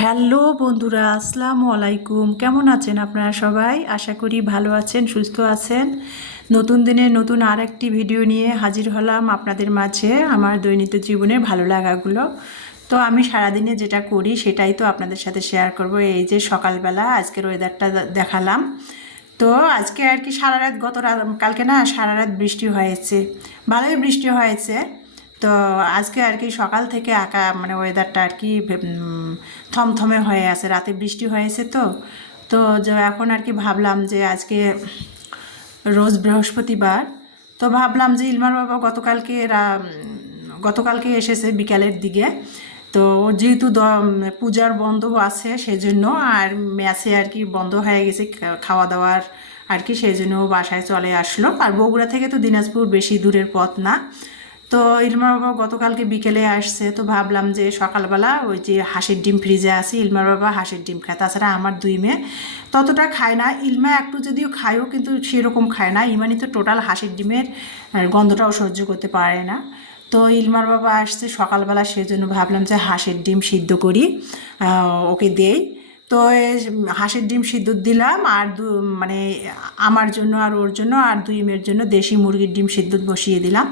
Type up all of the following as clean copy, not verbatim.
Hello বন্ধুরা, আসসালামু আলাইকুম। কেমন আছেন আপনারা সবাই? আশা করি ভালো আছেন, সুস্থ আছেন। নতুন দিনে নতুন আর একটি ভিডিও নিয়ে হাজির হলাম আপনাদের মাঝে, আমার দৈনন্দিন জীবনের ভালো লাগাগুলো। তো আমি সারাদিনে যেটা করি সেটাই তো আপনাদের সাথে শেয়ার করব। এই যে সকালবেলা আজকের ওয়েদারটা দেখালাম। তো আজকে আর কি সারা রাত কালকে না সারা রাত বৃষ্টি হয়েছে, ভালোই বৃষ্টি হয়েছে। তো আজকে আর কি সকাল থেকে মানে ওয়েদারটা আর কি থমথমে হয়ে আছে, রাতে বৃষ্টি হয়েছে। তো এখন আর কি ভাবলাম যে আজকে রোজ বৃহস্পতিবার, তো ভাবলাম যে ইলমার বাবা গতকালকে এসেছে বিকালের দিকে। তো যেহেতু পূজার বন্ধ আছে সেজন্য, আর ম্যাচে আর কি বন্ধ হয়ে গেছে খাওয়া দাওয়ার আর কি, সেই জন্য বাসায় চলে আসলো। আর বগুড়া থেকে তো দিনাজপুর বেশি দূরের পথ না। তো ইলমার বাবা গতকালকে বিকেলে আসছে, তো ভাবলাম যে সকালবেলা ওই যে হাঁসের ডিম ফ্রিজে আছে, ইলমার বাবা হাঁসের ডিম খায়। তাছাড়া আমার দুই মেয়ে ততটা খায় না। ইলমা একটু যদিও খায়ও কিন্তু সেরকম খায় না। ইমানি তো টোটাল হাঁসের ডিমের গন্ধটাও সহ্য করতে পারে না। তো ইলমার বাবা আসছে সকালবেলা, সেজন্য ভাবলাম যে হাঁসের ডিম সিদ্ধ করি, ওকে দেই। তো হাঁসের ডিম সিদ্ধ দিলাম, আর মানে আমার জন্য আর ওর জন্য আর দুই মেয়ের জন্য দেশি মুরগির ডিম সিদ্ধ বসিয়ে দিলাম।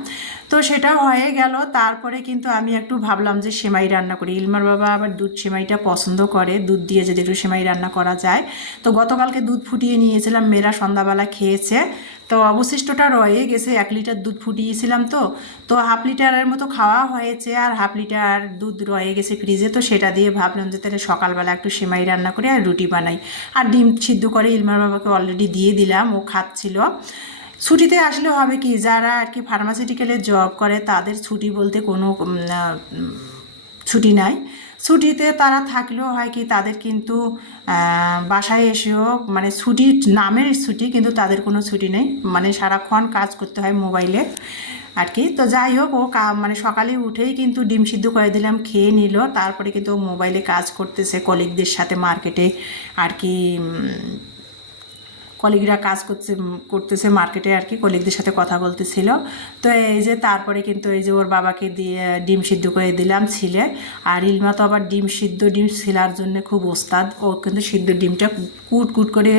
তো সেটা হয়ে গেল। তারপরে কিন্তু আমি একটু ভাবলাম যে সেমাই রান্না করি। ইলমার বাবা আবার দুধ সেমাইটা পছন্দ করে, দুধ দিয়ে যদি একটু সেমাই রান্না করা যায়। তো গতকালকে দুধ ফুটিয়ে নিয়েছিলাম, মেয়েরা সন্ধ্যাবেলা খেয়েছে। তো অবশিষ্টটা রয়ে গেছে, 1 লিটার দুধ ফুটিয়েছিলাম। তো হাফ লিটারের মতো খাওয়া হয়েছে, আর হাফ লিটার দুধ রয়ে গেছে ফ্রিজে। তো সেটা দিয়ে ভাবলাম যে তাহলে সকালবেলা একটু সেমাই রান্না করে আর রুটি বানাই। আর ডিম সিদ্ধ করে ইলমার বাবাকে অলরেডি দিয়ে দিলাম, ও খাচ্ছিল। ছুটিতে আসলে হবে কি, যারা আর কি ফার্মাসিউটিক্যালে জব করে তাদের ছুটি বলতে কোনো ছুটি নাই। ছুটিতে তারা থাকলেও হয় কি, তাদের কিন্তু বাসায় এসেও মানে ছুটির নামের ছুটি, কিন্তু তাদের কোনো ছুটি নেই। মানে সারাক্ষণ কাজ করতে হয় মোবাইলে আর কি। তো যাই হোক, ও মানে সকালে উঠেই কিন্তু ডিম সিদ্ধ করে দিলাম, খেয়ে নিল। তারপরে কিন্তু ও মোবাইলে কাজ করতেছে কলিগদের সাথে, মার্কেটে আর কি কলিগরা কাজ করতেছে মার্কেটে আর কি, কলিগদের সাথে কথা বলতেছিল। তো এই যে তারপরে কিন্তু এই যে ওর বাবাকে দিয়ে ডিম সিদ্ধ করে দিলাম ছিলে। আর ইলমা তো আবার ডিম ছিলার জন্য খুব ওস্তাদ। ও কিন্তু সিদ্ধ ডিমটা কুট কুট করে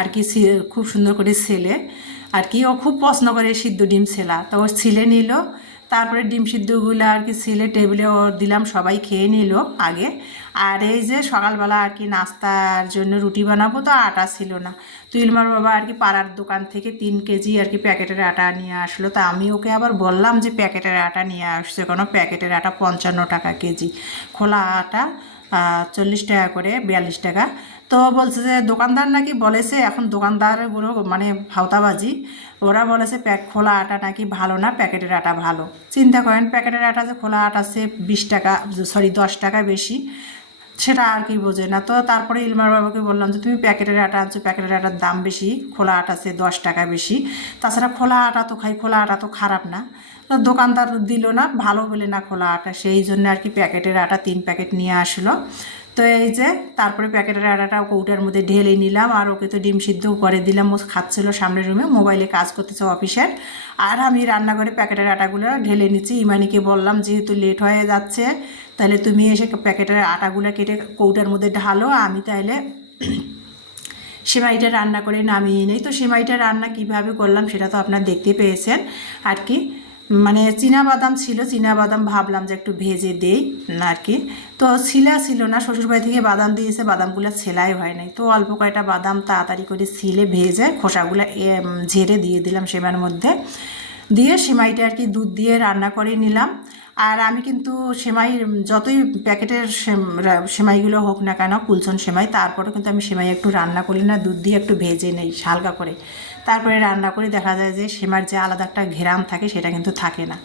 আর কি খুব সুন্দর করে ছেলে আর কি, ও খুব পছন্দ করে সিদ্ধ ডিম ছেলা। তো ও ছিলে নিল। তারপরে ডিম সিদ্ধগুলো আর কি ছিলে টেবিলে ও দিলাম, সবাই খেয়ে নিল আগে। আর এই যে সকালবেলা আর কি নাস্তার জন্য রুটি বানাবো, তো আটা ছিল না। তো ইলমার বাবা আর কি পাড়ার দোকান থেকে 3 কেজি আর কি প্যাকেটের আটা নিয়ে আসলো। তা আমি ওকে আবার বললাম যে প্যাকেটের আটা নিয়ে আসছে কেন, প্যাকেটের আটা 55 টাকা কেজি, খোলা আটা 40 টাকা করে, 42 টাকা। তো বলছে যে দোকানদার নাকি বলেছে, এখন দোকানদারগুলো মানে ভাওতাবাজি, ওরা বলেছে খোলা আটা নাকি ভালো না, প্যাকেটের আটা ভালো। চিন্তা করেন, প্যাকেটের আটা যে খোলা আটা সে 20 টাকা, সরি 10 টাকা বেশি, সেটা আর কি বোঝে না। তো তারপরে ইলমার বাবাকে বললাম যে তুমি প্যাকেটের আটা আনছো, প্যাকেটের আটার দাম বেশি, খোলা আটা সে 10 টাকা বেশি। তাছাড়া খোলা আটা তো খাই, খোলা আটা তো খারাপ না। তো দোকানদার দিল না, ভালো বলে না খোলা আটা, সেই জন্য আর কি প্যাকেটের আটা 3 প্যাকেট নিয়ে আসলো। তো এই যে তারপরে প্যাকেটের আটাটা কৌটার মধ্যে ঢেলে নিলাম, আর ওকে তো ডিম সিদ্ধ করে দিলাম। ও খাচ্ছিল সামনের রুমে, মোবাইলে কাজ করতেছে অফিসের। আর আমি রান্নাঘরে প্যাকেটের আটাগুলো ঢেলে নিচ্ছি। ইমানিকে বললাম যেহেতু লেট হয়ে যাচ্ছে, তাহলে তুমি এসে প্যাকেটের আটাগুলো কেটে কৌটার মধ্যে ঢালো, আমি তাহলে সেমাইটা রান্না করে নামিয়ে নেই। তো সেমাইটা রান্না কিভাবে করলাম সেটা তো আপনারা দেখতে পেয়েছেন আর কি। মানে বাদাম ছিল, বাদাম ভাবলাম যে একটু ভেজে দেই আর কি। তো ছিল না, শ্বশুরবাড়ি থেকে বাদাম দিয়েছে, বাদামগুলো ছেলাই হয় নাই। তো অল্প কয়টা বাদাম তাড়াতাড়ি করে ছিলে ভেজে খোসাগুলো ঝেড়ে দিয়ে দিলাম সেমাইয়ের মধ্যে, দিয়ে সেমাইটা আর কি দুধ দিয়ে রান্না করে নিলাম। আর আমি কিন্তু সেমাই যতই প্যাকেটের সেমাইগুলো হোক না কেন, কুলছন সেমাই, তারপরে কিন্তু আমি সেমাই একটু রান্না করি না, দুধ দিয়ে একটু ভেজে নেই হালকা করে, তারপরে রান্না করে দেখা যায় যে সেমার যে আলাদা একটা ঘেরাম থাকে সেটা কিন্তু থাকে না,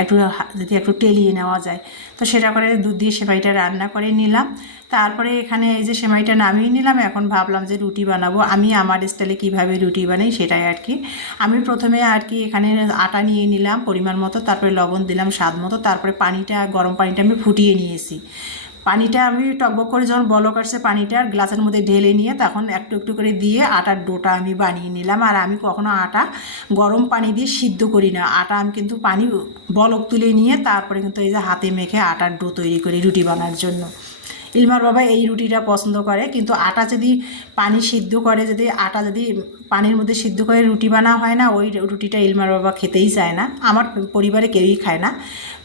একটু যদি একটু টেলিয়ে নেওয়া যায়। তো সেটা করে দুধ দিয়ে সেমাইটা রান্না করে নিলাম। তারপরে এখানে এই যে সেমাইটা নামিয়ে নিলাম। এখন ভাবলাম যে রুটি বানাবো। আমি আমার স্টাইলে কীভাবে রুটি বানাই সেটাই আর কি। আমি প্রথমে আর কি এখানে আটা নিয়ে নিলাম পরিমাণ মতো, তারপরে লবণ দিলাম স্বাদ মতো, তারপরে গরম পানিটা আমি ফুটিয়ে নিয়েছি। পানিটা আমি টকবক করে যখন বলক আসছে, পানিটা গ্লাসের মধ্যে ঢেলে নিয়ে তখন একটু একটু করে দিয়ে আটার ডোটা আমি বানিয়ে নিলাম। আর আমি কখনো আটা গরম পানি দিয়ে সিদ্ধ করি না, আটা আমি কিন্তু পানি বলক তুলে নিয়ে তারপরে কিন্তু এই যে হাতে মেখে আটার ডো তৈরি করি রুটি বানার জন্য। ইলমার বাবা এই রুটিটা পছন্দ করে, কিন্তু আটা যদি পানি সিদ্ধ করে, যদি আটা যদি পানির মধ্যে সিদ্ধ করে রুটি বানা হয় না, ওই রুটিটা ইলমার বাবা খেতেই চায় না, আমার পরিবারে কেউই খায় না।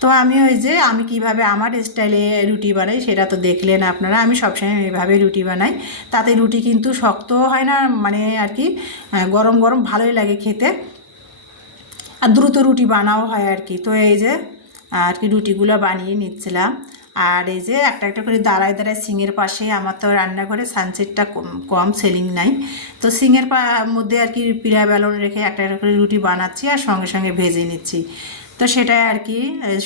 তো আমি ওই যে আমি কিভাবে আমার স্টাইলে রুটি বানাই সেটা তো দেখলেন আপনারা। আমি সবসময় এভাবে রুটি বানাই, তাতে রুটি কিন্তু শক্তও হয় না, মানে আর কি গরম গরম ভালোই লাগে খেতে, আর দ্রুত রুটি বানাও হয় আর কি। তো এই যে আর কি রুটিগুলো বানিয়ে নিচ্ছিলাম। আর এই যে একটা একটা করে দাঁড়ায় দাঁড়ায় সিঙের পাশে, আমার তো রান্নাঘরে সানসেটটা কম সেলিং নাই, তো সিঙের মধ্যে আর কি পিড়া বেলন রেখে একটা একটা করে রুটি বানাচ্ছি আর সঙ্গে সঙ্গে ভেজে নিচ্ছি। তো সেটাই আর কি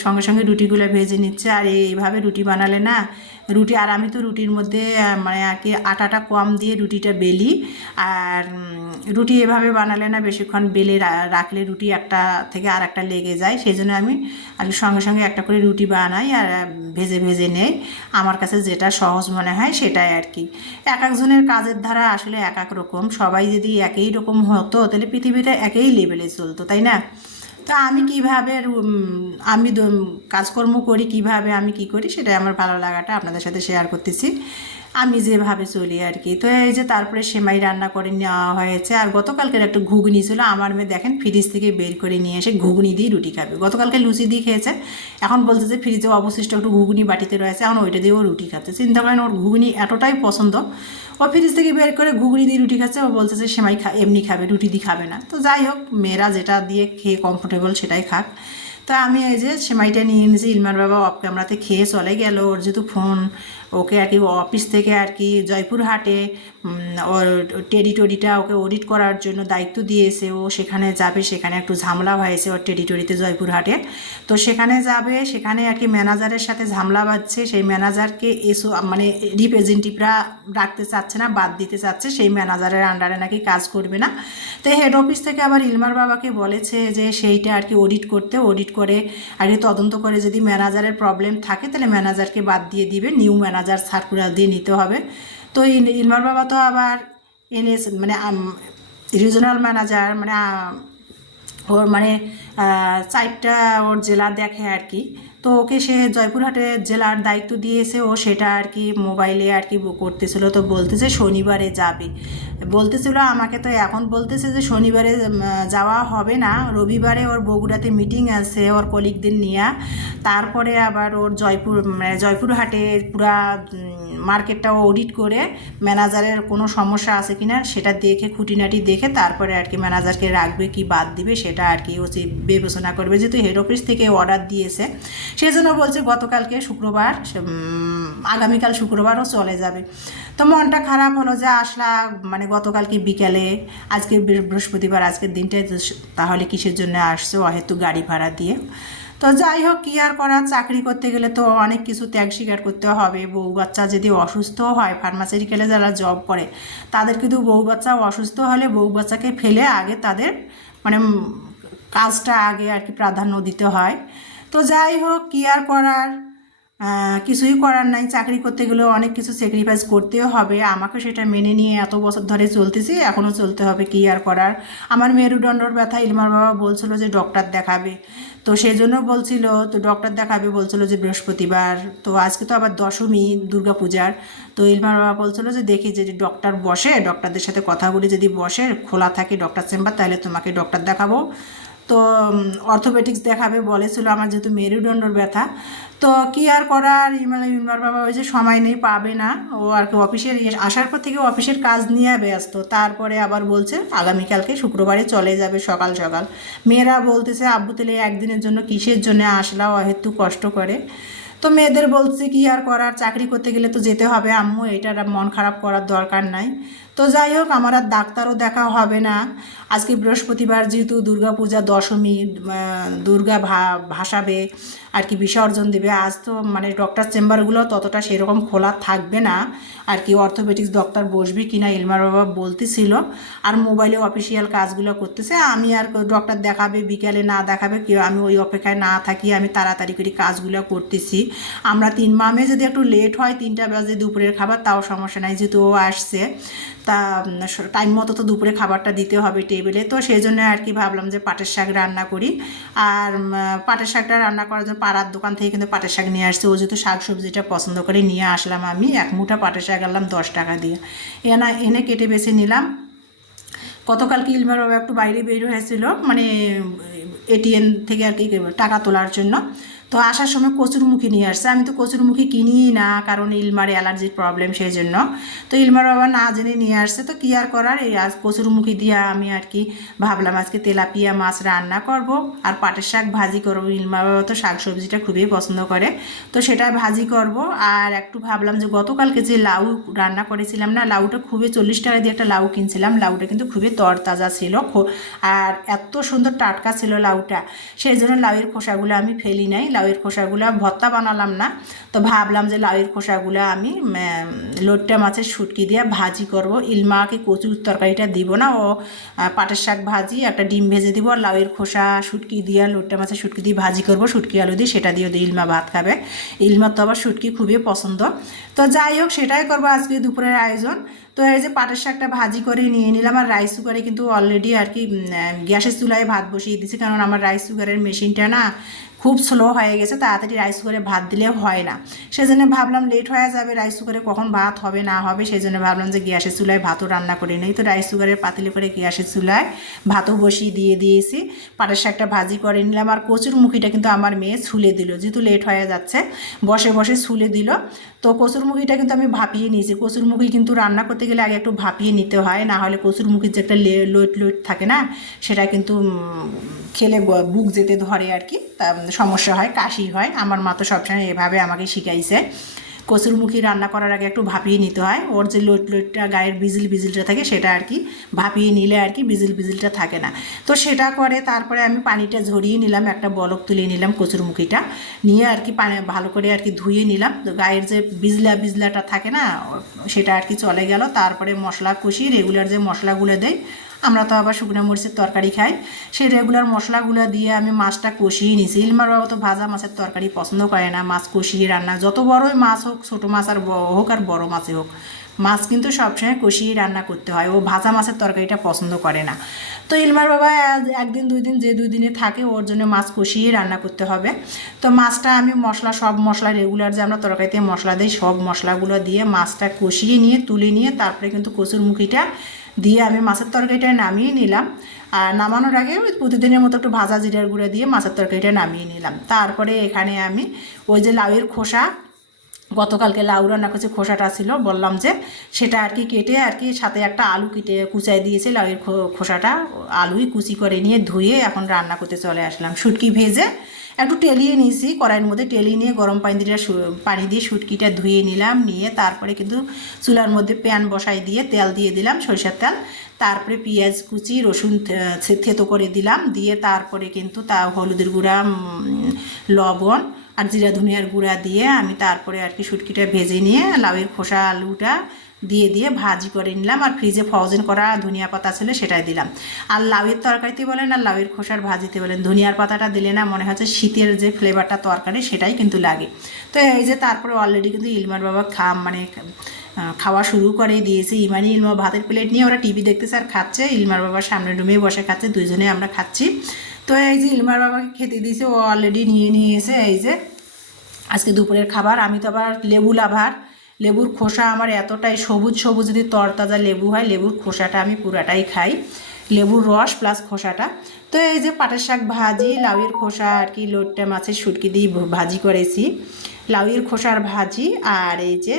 সঙ্গে সঙ্গে রুটিগুলো ভেজে নিচ্ছে। আর এইভাবে রুটি বানালে না রুটি, আর আমি তো রুটির মধ্যে মানে আর কি আটাটা কম দিয়ে রুটিটা বেলি, আর রুটি এভাবে বানালে না বেশিক্ষণ বেলে রাখলে রুটি একটা থেকে আর একটা লেগে যায়, সেই জন্য আমি আর কি সঙ্গে সঙ্গে একটা করে রুটি বানাই আর ভেজে ভেজে নেই। আমার কাছে যেটা সহজ মনে হয় সেটাই আর কি। এক একজনের কাজের ধারা আসলে এক এক রকম, সবাই যদি একই রকম হতো তাহলে পৃথিবীটা একই লেভেলে চলতো, তাই না? তা আমি কীভাবে আমি কাজকর্ম করি, কিভাবে আমি কি করি, সেটাই আমার ভালো লাগাটা আপনাদের সাথে শেয়ার করতেছি, আমি যেভাবে চলি আর কি। তো এই যে তারপরে সেমাই রান্না করে নেওয়া হয়েছে, আর গতকালকের একটা ঘুগনি ছিল আমার মেয়ে, দেখেন ফ্রিজ থেকে বের করে নিয়ে এসে ঘুগনি দিয়ে রুটি খাবে। গতকালকে লুচি দিয়ে খেয়েছে, এখন বলছে যে ফ্রিজে অবশিষ্ট একটু ঘুগনি বাটিতে রয়েছে, এখন ওইটা দিয়েও রুটি খাচ্ছে। চিন্তা করেন, ওর ঘুগনি এতটাই পছন্দ, ও ফ্রিজ থেকে বের করে ঘুগনি দিয়ে রুটি খাচ্ছে। ও বলছে যে সেমাই এমনি খাবে, রুটি দিয়ে খাবে না। তো যাই হোক, মেয়েরা যেটা দিয়ে খেয়ে কমফোর্টেবল সেটাই খাক। তা আমি এই যে সেমাইটা নিয়ে নিয়েছি, ইলমার বাবা অফ ক্যামেরাতে খেয়ে চলে গেল। ওর যেহেতু ফোন, ওকে আর কি অফিস থেকে আর কি জয়পুরহাটে ওর টেরিটরিটা ওকে অডিট করার জন্য দায়িত্ব দিয়েছে, ও সেখানে যাবে, সেখানে একটু ঝামেলা হয়েছে ওর টেরিটরিতে জয়পুরহাটে। তো সেখানে যাবে, সেখানে আর কি ম্যানেজারের সাথে ঝামেলা বাজছে, সেই ম্যানেজারকে এসো মানে রিপ্রেজেন্টেটিভরা রাখতে চাচ্ছে না, বাদ দিতে চাচ্ছে, সেই ম্যানেজারের আন্ডারে নাকি কাজ করবে না। তো হেড অফিস থেকে আবার ইলমার বাবাকে বলেছে যে সেইটা আর কি অডিট করতে, অডিট করে আর কি তদন্ত করে যদি ম্যানেজারের প্রবলেম থাকে তাহলে ম্যানেজারকে বাদ দিয়ে দিবে, নিউ ম্যানেজার সার্কুলার দিয়ে নিতে হবে। তো ইলমার বাবা তো আবার এনএস মানে রিজনাল ম্যানেজার, মানে ওর মানে 4টা ওর জেলা দেখে আর কি। তো ওকে সে জয়পুরহাটে জেলার দায়িত্ব দিয়েছে, ও সেটা আর কি মোবাইলে আর কি করতেছিল। তো বলতেছে শনিবারে যাবে বলতেছিল আমাকে, তো এখন বলতেছে যে শনিবারে যাওয়া হবে না, রবিবারে ওর বগুড়াতে মিটিং আছে ওর কলিগদের নিয়ে, তারপরে আবার ওর জয়পুরহাটে পুরা মার্কেটটা অডিট করে ম্যানেজারের কোনো সমস্যা আছে কিনা সেটা দেখে, খুঁটিনাটি দেখে তারপরে আর কি ম্যানেজারকে রাখবে কি বাদ দিবে সেটা আর কি ও বিবেচনা করবে। যেহেতু হেড অফিস থেকে অর্ডার দিয়েছে, সেই জন্য বলছে গতকালকে শুক্রবার, আগামীকাল শুক্রবারও চলে যাবে। তো মনটা খারাপ হলো যে আসলা মানে গতকালকে বিকেলে, আজকে বৃহস্পতিবার, আজকের দিনটায় তাহলে কিসের জন্য আসছে অহেতু গাড়ি ভাড়া দিয়ে। তো যাই হোক, কী আর করার, চাকরি করতে গেলে তো অনেক কিছু ত্যাগ স্বীকার করতে হবে। বউ বাচ্চা যদি অসুস্থ হয়, ফার্মাসিউটিক্যালে যারা জব করে তাদের কিন্তু বউ বাচ্চা অসুস্থ হলে বউ বাচ্চাকে ফেলে আগে তাদের মানে কাজটা আগে আর কি প্রাধান্য দিতে হয়। তো যাই হোক, কী আর করার, কিছুই করার নাই। চাকরি করতে গেলেও অনেক কিছু স্যাক্রিফাইস করতেও হবে, আমাকে সেটা মেনে নিয়ে এত বছর ধরে চলতেছি, এখনও চলতে হবে, কী আর করার। আমার মেরুদণ্ডর ব্যথা, ইলমার বাবা বলছিল যে ডক্টর দেখাবে, তো সেই জন্য বলছিল, তো ডক্টর দেখাবে বলছিল যে বৃহস্পতিবার, তো আজকে তো আবার দশমী দুর্গা পূজার। তো ইলমার বাবা বলছিল যে দেখি যদি ডক্টর বসে, ডক্টরদের সাথে কথা বলে যদি বসে, খোলা থাকে ডক্টর চেম্বার, তাহলে তোমাকে ডক্টর দেখাবো। তো অর্থোপেডিক্স দেখাবে বলেছিল, আমার যেহেতু মেরুদণ্ডর ব্যথা। তো কী আর করার, ইলমার বাবা ওই যে সময় নেই, পাবে না ও আর কি, অফিসের আসার পর থেকে অফিসের কাজ নিয়ে ব্যস্ত। তারপরে আবার বলছে আগামীকালকে শুক্রবারে চলে যাবে সকাল সকাল। মেয়েরা বলতেছে আব্বু তাহলে একদিনের জন্য কিসের জন্য আসলা, অহেতু কষ্ট করে। তো মেয়েদের বলছে কি আর করার, চাকরি করতে গেলে তো যেতে হবে আম্মু, এটার মন খারাপ করার দরকার নাই। তো যাই হোক, আমার আর ডাক্তারও দেখা হবে না। আজকে বৃহস্পতিবার, যেহেতু দুর্গা পূজা দশমী, দুর্গা ভাসাবে আর কি, বিসর্জন দেবে। আজ তো মানে ডক্টর চেম্বারগুলো ততটা সেরকম খোলা থাকবে না আর কি, অর্থোপেডিক্স ডক্টর বসবে কিনা ইলমার বাবা বলতেছিল। আর মোবাইলে অফিসিয়াল কাজগুলো করতেছে, আমি আর ডক্টর দেখাবে বিকেলে না দেখাবে কেউ, আমি ওই অপেক্ষায় না থাকি, আমি তাড়াতাড়ি করে কাজগুলো করতেছি। আমরা 3 মামে যদি একটু লেট হয় 3টা বাজে দুপুরের খাবার তাও সমস্যা নাই, যেহেতু ও আসছে তা টাইম মতো তো দুপুরে খাবারটা দিতে হবে টেবিলে। তো সেই জন্য আর কি ভাবলাম যে পাটের শাক রান্না করি। আর পাটের শাকটা রান্না করার জন্য পাড়ার দোকান থেকে কিন্তু পাটের শাক নিয়ে আসছে। ও যেহেতু শাক সবজিটা পছন্দ করে নিয়ে আসলাম, আমি 1 মুঠা পাটের শাক আনলাম 10 টাকা দিয়ে। এনে কেটে বেছে নিলাম। গতকালকে ইলমার বাবা একটু বাইরে বের হয়েছিল, মানে এটিএম থেকে আর কি টাকা তোলার জন্য। তো আসার সময় কচুরমুখী নিয়ে আসছে। আমি তো কচুরমুখী কিনিই না, কারণ ইলমার অ্যালার্জির প্রবলেম, সেই জন্য। তো ইলমার বাবা না জেনে নিয়ে আসছে, তো কী আর করার, এই আজ কচুরমুখী দিয়ে আমি আর কি ভাবলাম আজকে তেলাপিয়া মাছ রান্না করব আর পাটের শাক ভাজি করবো। ইলমার বাবা তো শাক সবজিটা খুবই পছন্দ করে, তো সেটা ভাজি করব। আর একটু ভাবলাম যে গতকালকে যে লাউ রান্না করেছিলাম না, লাউটা খুবই 40 টাকা দিয়ে একটা লাউ কিনছিলাম, লাউটা কিন্তু খুবই তরতাজা ছিল আর এত সুন্দর টাটকা ছিল লাউটা। সেই জন্য লাউয়ের খোসাগুলো আমি ফেলি নাই, লাউয়ের খোসাগুলো ভর্তা বানালাম না। তো ভাবলাম যে লাউয়ের খোসাগুলো আমি লোট্টা মাছের শুটকি দিয়ে ভাজি করব। ইলমাকে কচুর তরকারিটা দিব না, ও পাটের শাক ভাজি একটা ডিম ভেজে দিব, আর লাউয়ের খোসা শুটকি দিয়ে লোট্টা মাছের শুটকি দিয়ে ভাজি করব, শুটকি আলু দিয়ে, সেটা দিয়ে ইলমা ভাত খাবে। ইলমার তো আবার শুটকি খুবই পছন্দ। তো যাই হোক, সেটাই করবো আজকে দুপুরের আয়োজন। তো এই যে পাটের শাকটা ভাজি করে নিয়ে নিলাম। আর রাইস কুকারে কিন্তু অলরেডি আর কি গ্যাসের চুলায় ভাত বসিয়ে দিয়েছি, কারণ আমার রাইস কুকারের মেশিনটা না খুব স্লো হয়ে গেছে, তাড়াতাড়ি রাইস কুকারে ভাত দিলে হয় না। সেজন্য ভাবলাম লেট হয়ে যাবে রাইস কুকারে, কখন ভাত হবে না হবে, সেই জন্য ভাবলাম যে গ্যাসের চুলায় ভাতও রান্না করে নেই। তো রাইস কুকারের পাতিলে করে গ্যাসের চুলায় ভাতও বসিয়ে দিয়েছি, পাটের শাকটা ভাজি করে নিলাম। আর কচুর মুখিটা কিন্তু আমার মেয়ে ছুলে দিল, যেহেতু লেট হয়ে যাচ্ছে বসে বসে ছুলে দিল। তো কচুর মুখিটা কিন্তু আমি ভাপিয়ে নিয়েছি। কচুর মুখি কিন্তু রান্না করতে গেলে আগে একটু ভাপিয়ে নিতে হয়, না হলে কচুর মুখির যে একটা লোট লোট থাকে না, সেটা কিন্তু খেলে বুক যেতে ধরে আর কি, তা সমস্যা হয়, কাশি হয়। আমার মা তো সবসময় এভাবে আমাকে শিখাইছে, কচুরমুখী রান্না করার আগে একটু ভাপিয়ে নিতে হয়। ওর যে লোটটা গায়ের বিজিলটা থাকে সেটা আর কি ভাপিয়ে নিলে আর কি বিজিলটা থাকে না। তো সেটা করে তারপরে আমি পানিটা ঝরিয়ে নিলাম, একটা বলক তুলে নিলাম কচুরমুখীটা নিয়ে আর কি পানি ভালো করে আর কি ধুয়ে নিলাম। তো গায়ের যে বিজলাটা থাকে না, সেটা আর কি চলে গেল। তারপরে মশলা কষিয়ে রেগুলার যে মশলাগুলো দেয়, আমরা তো আবার শুকনো মরিচের তরকারি খাই, সেই রেগুলার মশলাগুলো দিয়ে আমি মাছটা কষিয়ে নিয়েছি। ইলমার বাবা তো ভাজা মাছের তরকারি পছন্দ করে না, মাছ কষিয়ে রান্না, যত বড়ই মাছ হোক, ছোটো মাছ আর হোক আর বড়ো মাছই হোক, মাছ কিন্তু সবসময় কষিয়ে রান্না করতে হয়। ও ভাজা মাছের তরকারিটা পছন্দ করে না। তো ইলমার বাবা একদিন 2 দিন যে 2 দিনে থাকে, ওর জন্য মাছ কষিয়ে রান্না করতে হবে। তো মাছটা আমি সব মশলা রেগুলার যে আমরা তরকারিতে মশলা দিই, সব মশলাগুলো দিয়ে মাছটা কষিয়ে নিয়ে তুলে নিয়ে তারপরে কিন্তু কচুরমুখিটা দিয়ে আমি মাছের তরকারিটা নামিয়ে নিলাম। আর নামানোর আগে প্রতিদিনের মতো একটু ভাজা জিরার গুঁড়া দিয়ে মাছের তরকারিটা নামিয়ে নিলাম। তারপরে এখানে আমি ওই যে লাউয়ের খোসা, গতকালকে লাউ রান্না করছে, খোসাটা ছিল বললাম যে, সেটা আর কি কেটে আর কি সাথে একটা আলু কেটে কুচাই দিয়েছে, লাউয়ের খোসাটা আলুই কুচি করে নিয়ে ধুয়ে এখন রান্না করতে চলে আসলাম। শুটকি ভেজে একটু টেলিয়ে নিয়েছি, কড়াইয়ের মধ্যে টেলিয়ে নিয়ে গরম পানি দিয়ে শুটকিটা ধুয়ে নিলাম, নিয়ে তারপরে কিন্তু চুলার মধ্যে প্যান বসাই দিয়ে তেল দিয়ে দিলাম, সরিষার তেল। তারপরে পেঁয়াজ কুচি, রসুন থেতো করে দিলাম, দিয়ে তারপরে কিন্তু হলুদের গুঁড়া, লবণ আর জিরা ধনিয়ার গুঁড়া দিয়ে আমি তারপরে আর কি শুটকিটা ভেজে নিয়ে লাউয়ের খোসা আলুটা দিয়ে ভাজি করে নিলাম। আর ফ্রিজে ফ্রোজেন করা ধনিয়া পাতা ছিল সেটাই দিলাম। আর লাউয়ের তরকারিতে বলেন আর লাউয়ের খোসার ভাজিতে বলেন, ধনিয়ার পাতাটা দিলে না মনে হচ্ছে শীতের যে ফ্লেভারটা তরকারি সেটাই কিন্তু লাগে। তো এই যে তারপরে অলরেডি কিন্তু ইলমার বাবা খাওয়া শুরু করে দিয়েছে। ইমানি ইলমা ভাতের প্লেট নিয়ে ওরা টিভি দেখতেছে আর খাচ্ছে, ইলমার বাবার সামনের রুমেই বসে খাচ্ছে, দুইজনে আমরা খাচ্ছি। তো এই যে ইলমার বাবাকে খেতে দিয়েছে, ও অলরেডি নিয়ে এসে এই যে আজকে দুপুরের খাবার। আমি তো আবার লেবু লাভার, লেবুর খোসা আমার এতটাই সবুজ যদি তরতাজা লেবু হয়, লেবুর খোসাটা আমি পুরাটাই খাই, লেবুর রস প্লাস খোসাটা। তো এই যে পাটের শাক ভাজি, লাউয়ের খোসা আর কি লোটটা মাছের শুটকি দিয়ে ভাজি করেছি, লাউয়ের খোসার ভাজি, আর এই যে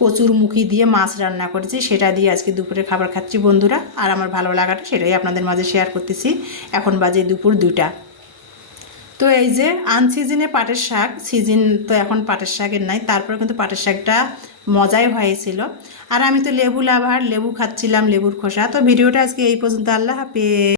কচুরমুখী দিয়ে মাছ রান্না করেছি, সেটা দিয়ে আজকে দুপুরে খাবার খাচ্ছি বন্ধুরা। আর আমার ভালো লাগাটা সেটাই আপনাদের মাঝে শেয়ার করতেছি। এখন বাজে দুপুর 2টা। তো এই যে আনসিজনে পাটের শাক, সিজন তো এখন পাটের শাকের নাই, তারপরে কিন্তু পাটের শাকটা মজাই হয়েছিল। আর আমি তো লেবু লাভার, লেবু খাচ্ছিলাম, লেবুর খোসা। তো ভিডিওটা আজকে এই পর্যন্ত। আল্লাহ হাফেজ।